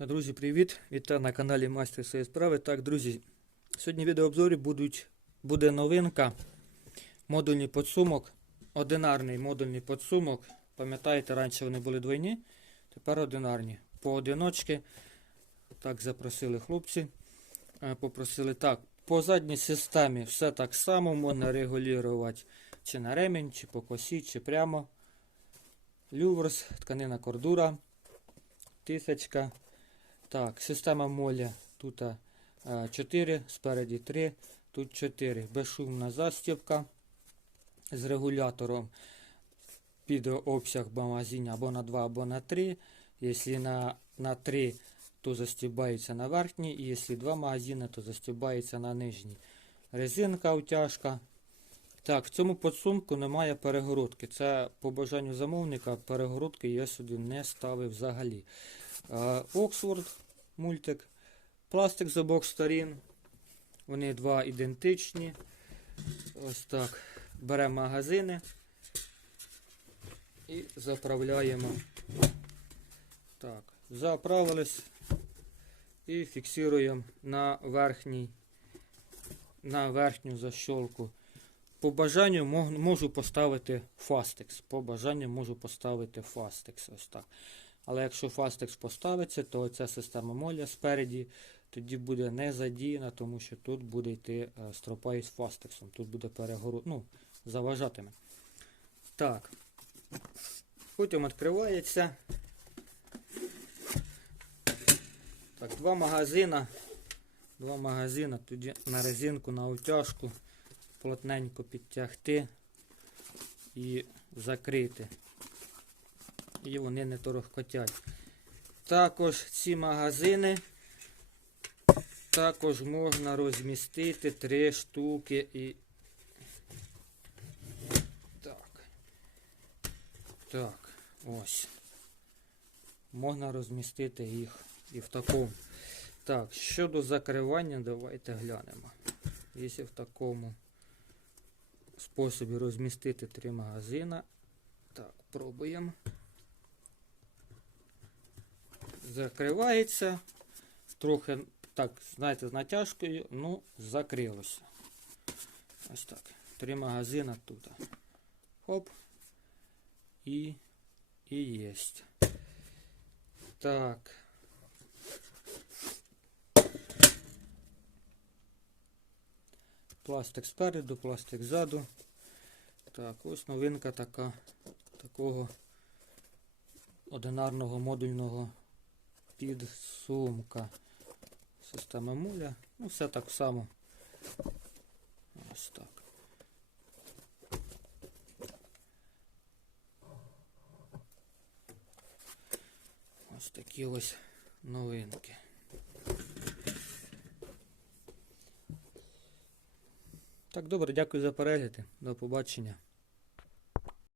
Друзі, привіт! Вітаю на каналі Майстер своєї справи. Так, друзі, сьогодні в відеообзорі будуть, буде новинка. Модульний подсумок. Одинарний модульний подсумок. Пам'ятаєте, раніше вони були двойні, тепер одинарні. Поодиночки. Так, запросили хлопці. Е, Попросили так. По задній системі все так само можна регулювати чи на ремінь, чи по косі, чи прямо. Люверс, тканина кордура, тисячка. Так, система моля тут 4, спереді 3, тут 4. Безшумна застібка з регулятором під обсяг магазині або на 2, або на 3. Якщо на, на 3, то застібається на верхній, і якщо 2 магазини, то застібається на нижній. Резинка утяжка. Так, в цьому подсумку немає перегородки. Це по бажанню замовника перегородки я сюди не ставив взагалі. Оксфорд мультик. Пластик з обох сторін. Вони два ідентичні. Ось так. Беремо магазини і заправляємо. Так, заправились і фіксуємо на верхній, на верхню защолку. По бажанню можу поставити фастекс. По бажанню можу поставити фастекс. Ось так. Але якщо фастекс поставиться, то ця система моля спереді тоді буде не задіяна, тому що тут буде йти е, стропа із фастексом. Тут буде перегору... ну, заважатиме. Так. Потім відкривається. Так, два магазина. Два магазина, тоді на резинку, на утяжку плотненько підтягти і закрити. І вони не торохкотять. Також ці магазини також можна розмістити три штуки і. Так. Так, ось. Можна розмістити їх і в такому. Так, щодо закривання, давайте глянемо. Якщо в такому способі розмістити три магазина. Так, пробуємо. Закривається. Трохи, так, знаєте, з натяжкою, ну, закрилося. Ось так. Три магазина тут. Хоп. І, і єсть. Так. Пластик спереду, пластик ззаду. Так, ось новинка така, такого одинарного модульного підсумка. Система муля. Ну, все так само. Ось так. Ось такі ось новинки. Так, добре, дякую за перегляд. До побачення.